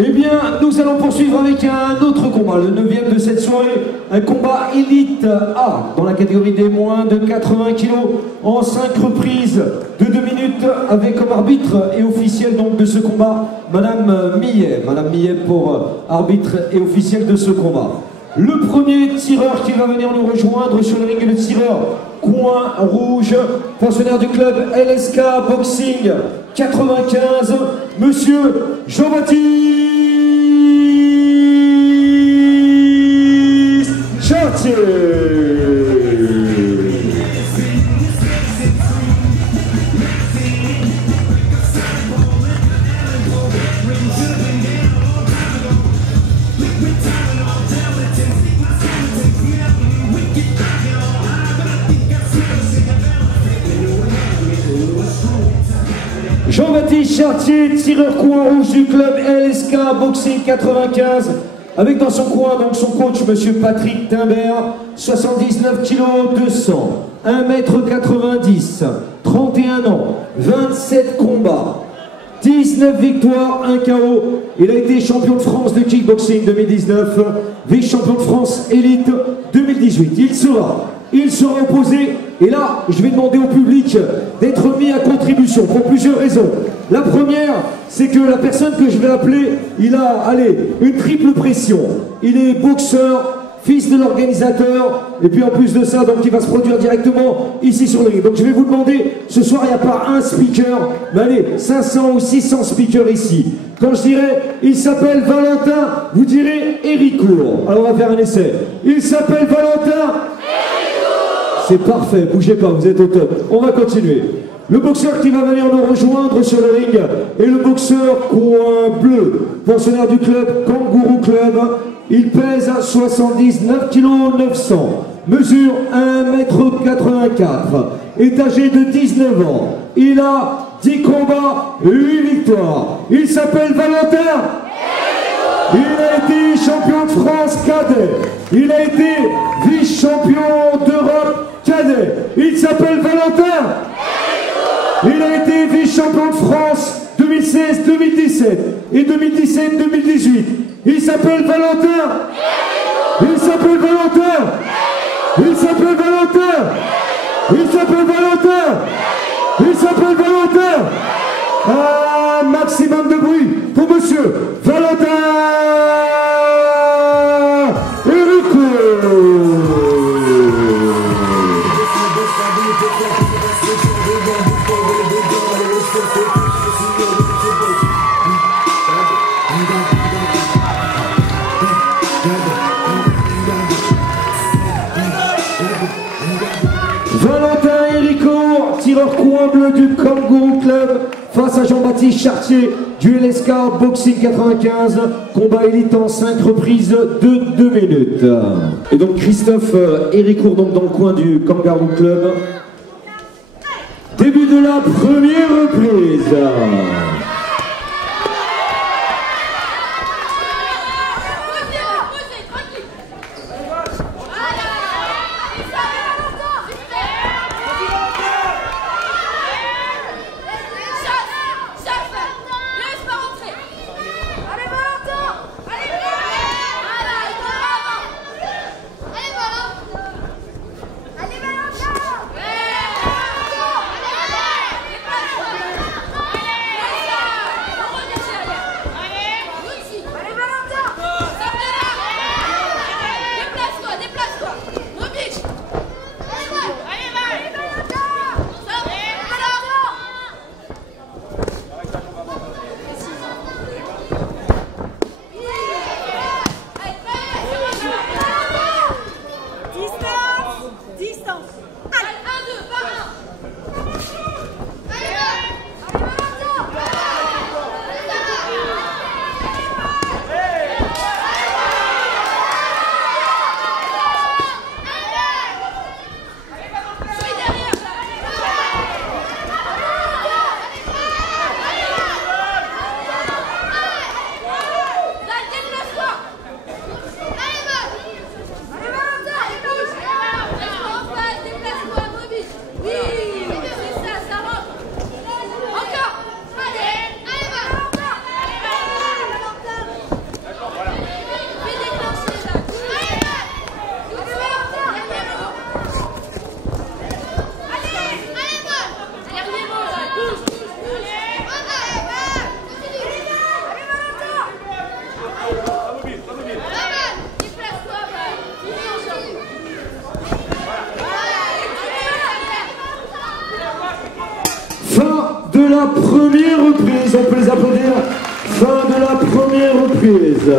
Eh bien, nous allons poursuivre avec un autre combat, le 9e de cette soirée, un combat élite A, dans la catégorie des moins de 80 kg, en 5 reprises de 2 minutes, avec comme arbitre et officiel donc de ce combat, Madame Millet. Madame Millet pour arbitre et officiel de ce combat. Le premier tireur qui va venir nous rejoindre sur le ring est le tireur coin rouge, pensionnaire du club LSK Boxing 95, Monsieur Jean-Baptiste Chartier. Jean-Baptiste Chartier, tireur coin rouge du club LSK Boxing 95, avec dans son coin donc son coach Monsieur Patrick Timbert, 79 kg 200, 1m90, 31 ans, 27 combats, 19 victoires, 1 KO. Il a été champion de France de kickboxing 2019, vice-champion de France élite 2018. Il sera opposé, et là, je vais demander au public d'être mis à contribution pour plusieurs raisons. La première, c'est que la personne que je vais appeler, il a, une triple pression. Il est boxeur, fils de l'organisateur, et puis en plus de ça, donc il va se produire directement ici sur le ring. Donc je vais vous demander, ce soir, il n'y a pas un speaker, mais 500 ou 600 speakers ici. Quand je dirais, il s'appelle Valentin, vous direz Héricourt. Alors on va faire un essai. Il s'appelle Valentin. C'est parfait, bougez pas, vous êtes au top. On va continuer. Le boxeur qui va venir nous rejoindre sur le ring est le boxeur coin bleu, pensionnaire du club Kangourou Club. Il pèse 79 kg 900, mesure 1m84, est âgé de 19 ans. Il a 10 combats et 8 victoires. Il s'appelle Valentin. Il a été champion de France cadet. Il a été vice-champion d'Europe cadet. Il s'appelle Valentin. Il a été vice-champion de France 2016-2017 et 2017-2018. Il s'appelle Valentin. Il s'appelle Valentin. Il s'appelle Valentin. Il s'appelle Valentin. Il s'appelle Valentin. Un maximum de bruit pour monsieur Valentin Héricourt. Valentin Héricourt, tireur coin bleu du Kangourou Club, face à Jean-Baptiste Chartier du LSK Boxing 95, combat élite en 5 reprises de 2 minutes. Et donc Christophe Héricourt donc dans le coin du Kangourou Club. Début de la première reprise. reprise, on peut les applaudir. Fin de la première reprise.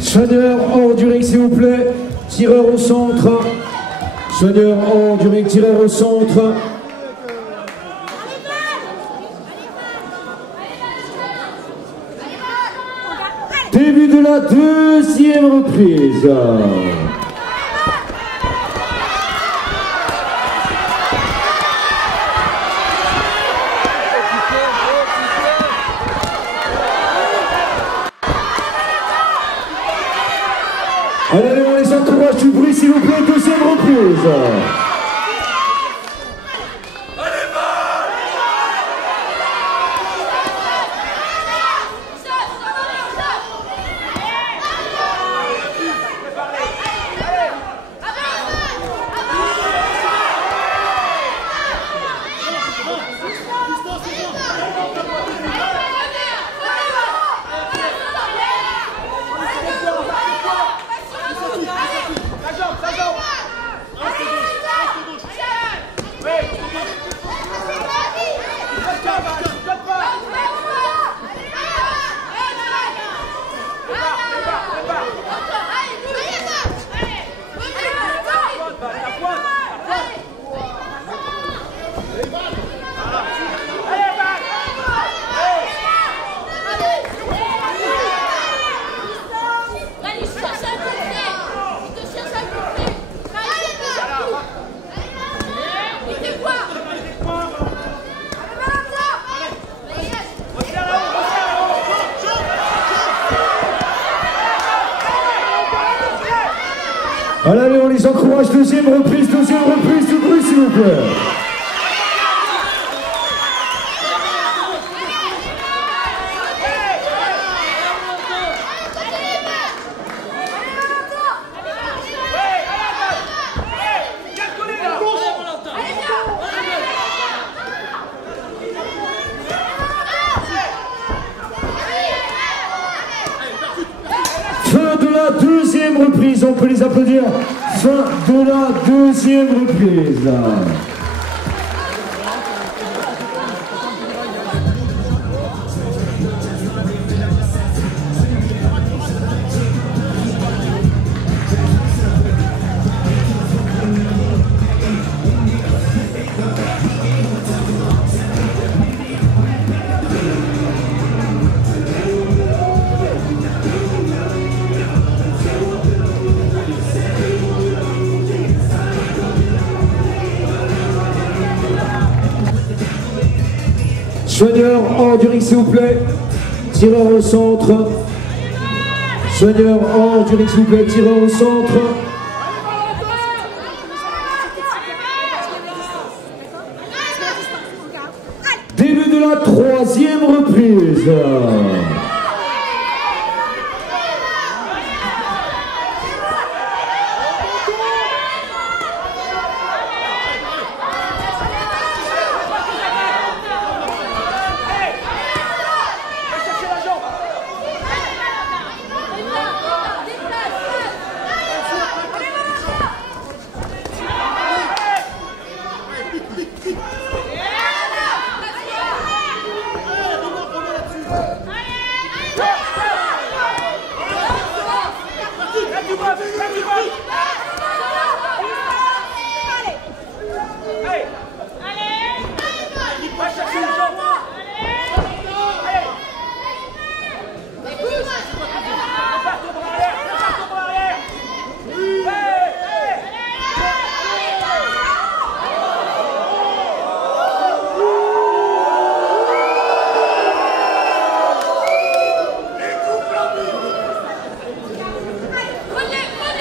Soigneur hors du ring s'il vous plaît, tireur au centre. Soigneur hors du ring, tireur au centre. Début de la deuxième reprise. Allez, on les encourage du bruit s'il vous plaît, deuxième reprise. Allez, on les encourage, deuxième reprise du bruit s'il vous plaît. Fin de la deuxième reprise, on peut les applaudir. Fin de la deuxième reprise. Soigneur hors du ring s'il vous plaît, tireur au centre. Soigneur hors du ring s'il vous plaît, tireur au centre. Début de la troisième reprise.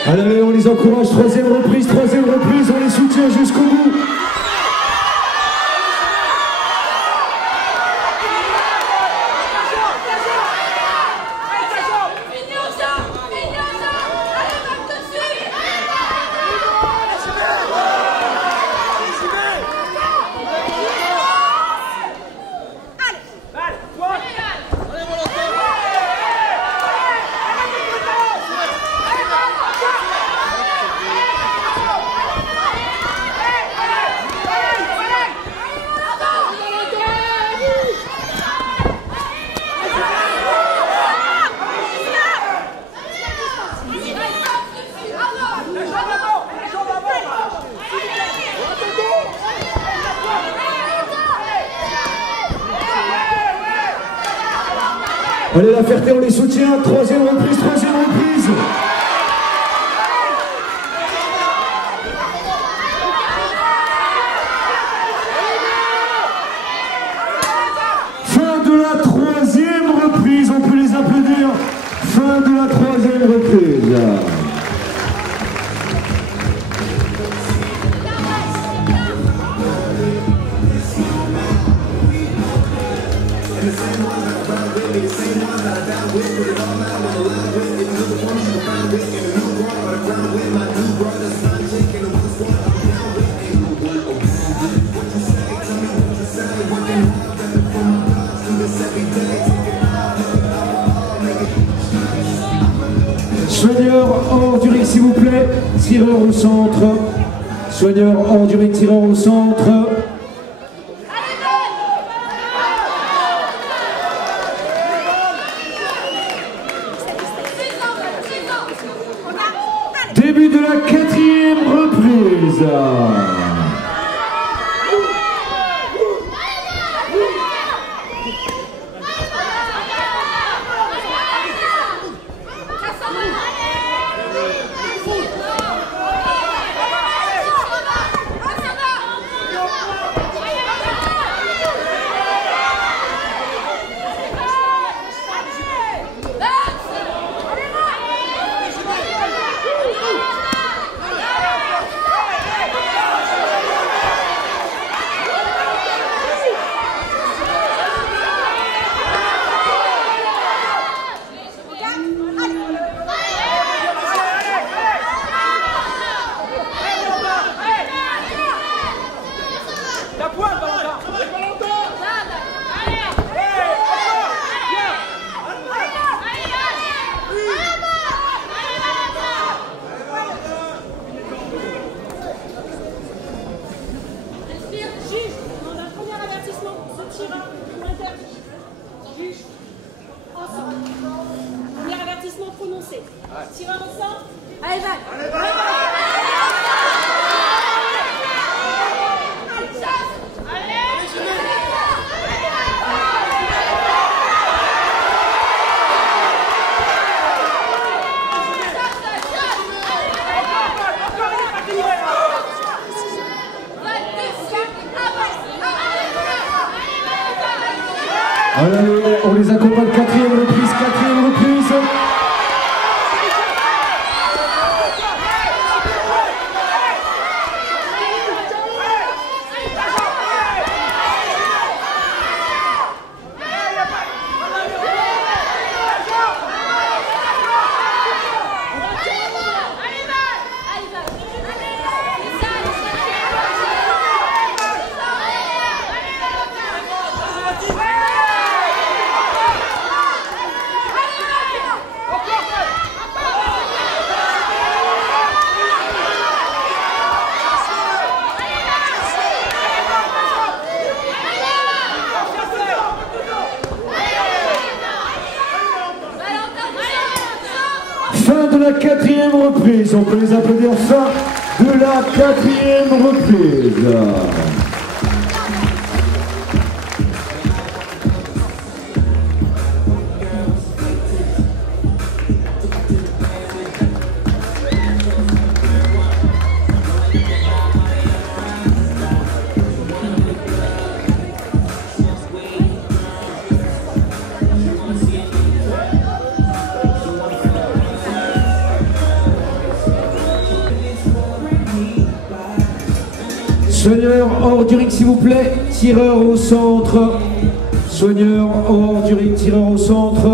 Allez, on les encourage, troisième reprise, on les soutient jusqu'au bout. Allez, la Ferté, on les soutient. Troisième reprise, troisième reprise. Fin de la troisième reprise, on peut les applaudir. Fin de la troisième reprise. Soigneur hors du ring s'il vous plaît, tireur au centre. Soigneur hors du ring, tireur au centre. Début de la quatrième reprise. Premier avertissement prononcé. Tireur au centre. Allez, va. Allez, on les accompagne, quatrième reprise, quatrième reprise. Fin de la quatrième reprise, on peut les applaudir, fin de la quatrième reprise. Soigneur hors du ring s'il vous plaît, tireur au centre. Soigneur hors du ring, tireur au centre.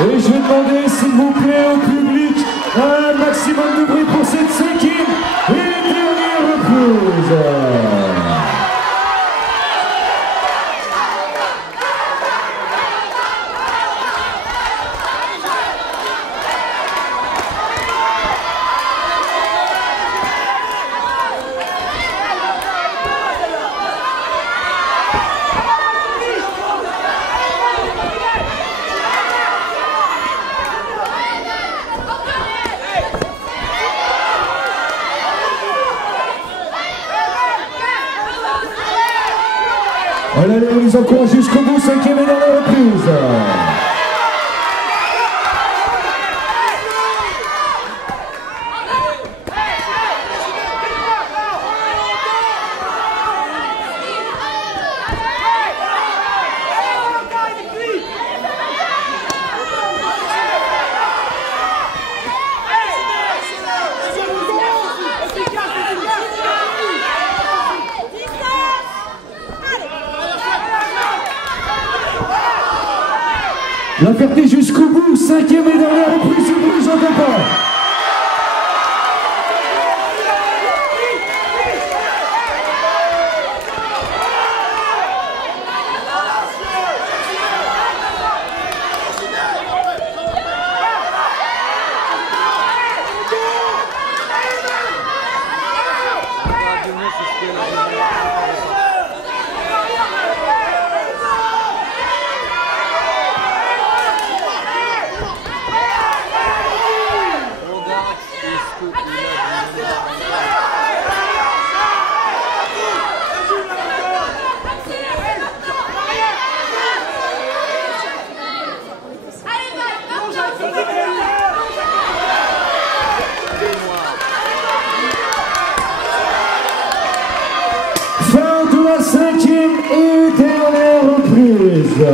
Et je vais demander s'il vous plaît au public un maximum de bruit pour cette cinquième et dernière reprise. Voilà, les encourage jusqu'au bout, 5e et dernière reprise. La Ferté jusqu'au bout, 5e et dernière reprise, du bruit, j'entends pas. Fin de la 5e et dernière reprise.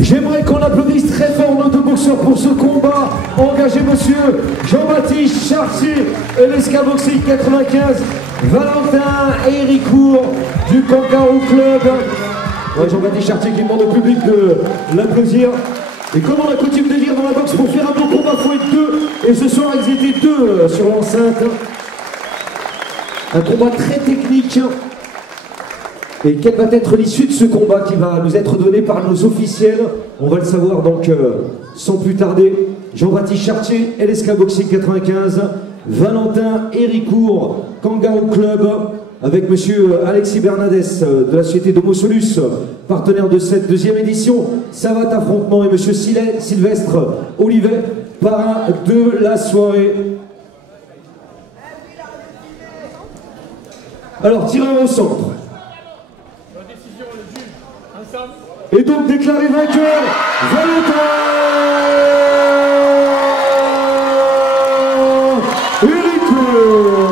J'aimerais qu'on applaudisse très fort nos deux boxeurs pour ce combat. Engagé monsieur Jean-Baptiste Chartier, LSK Boxing 95, Valentin Héricourt du Kangaroo Club. Ouais, Jean-Baptiste Chartier qui demande au public de l'applaudir. Et comme on a coutume de dire dans la boxe, pour faire un bon combat, il faut être deux. Et ce soir, ils étaient deux sur l'enceinte. Un combat très technique. Et quelle va être l'issue de ce combat qui va nous être donné par nos officiels? On va le savoir donc sans plus tarder. Jean-Baptiste Chartier, LSK Boxing 95, Valentin Héricourt, Kangaroo Club, avec monsieur Alexis Bernadès de la société Domosolus, partenaire de cette deuxième édition. Savate Affrontement et monsieur Sylvestre Olivet, parrain de la soirée. Alors, tireur au centre. Et donc déclaré vainqueur, Valentin Héricourt.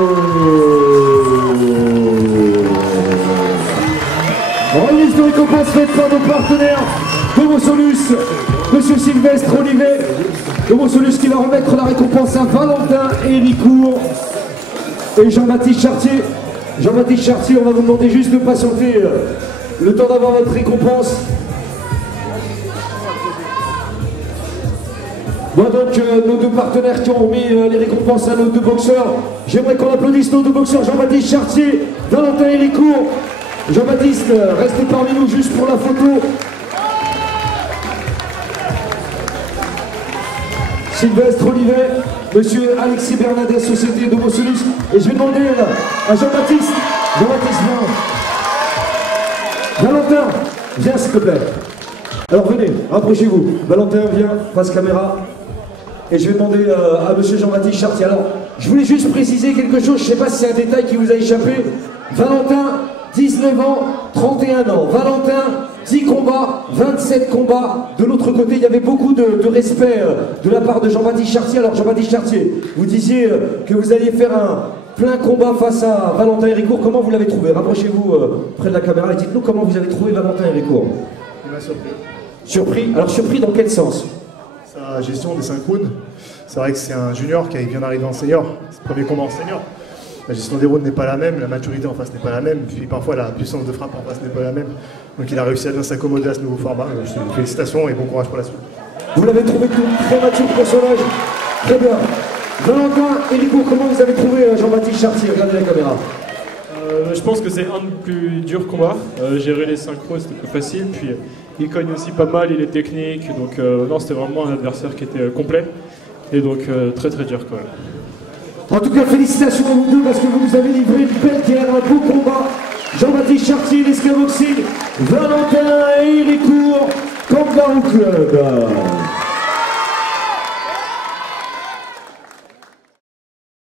En liste de récompense faite par nos partenaires Domosolus, monsieur Sylvestre Olivet, Domosolus qui va remettre la récompense à Valentin Héricourt et Jean-Baptiste Chartier. Jean-Baptiste Chartier, on va vous demander juste de patienter le temps d'avoir votre récompense. Voilà donc nos deux partenaires qui ont remis les récompenses à nos deux boxeurs. J'aimerais qu'on applaudisse nos deux boxeurs, Jean-Baptiste Chartier, Valentin Héricourt. Jean-Baptiste, restez parmi nous juste pour la photo. Sylvestre Olivet, monsieur Alexis Bernadès, société Domosolus. Et je vais demander à Jean-Baptiste, viens. Valentin, viens s'il te plaît. Alors venez, rapprochez-vous. Valentin, viens, face caméra. Et je vais demander à monsieur Jean-Baptiste Chartier. Alors, je voulais juste préciser quelque chose, je ne sais pas si c'est un détail qui vous a échappé. Valentin, 19 ans, 31 ans. Valentin, 10 combats, 27 combats. De l'autre côté, il y avait beaucoup de respect de la part de Jean-Baptiste Chartier. Alors, Jean-Baptiste Chartier, vous disiez que vous alliez faire un plein combat face à Valentin Héricourt. Comment vous l'avez trouvé? Rapprochez-vous près de la caméra et dites-nous comment vous avez trouvé Valentin Héricourt. Il m'a surpris. Surpris? Alors, surpris dans quel sens? Sa gestion des synchrones. C'est vrai que c'est un junior qui vient d'arriver en senior. C'est le premier combat en senior. La gestion des rounds n'est pas la même, la maturité en face n'est pas la même, puis parfois la puissance de frappe en face n'est pas la même. Donc il a réussi à bien s'accommoder à ce nouveau format. Félicitations et bon courage pour la suite. Vous l'avez trouvé très mature pour son âge. Très bien. Valentin Héricourt, comment vous avez trouvé Jean-Baptiste Chartier? Regardez la caméra. Je pense que c'est un des plus durs combats. Gérer les synchros, c'était plus facile. Puis il cogne aussi pas mal, il est technique. Donc non, c'était vraiment un adversaire qui était complet, Et donc très très dur quand même. En tout cas, félicitations à vous deux parce que vous nous avez livré une belle guerre, un beau combat. Jean-Baptiste Chartier, l'Esca Boxing, Valentin et Héricourt, Kangaroo Club.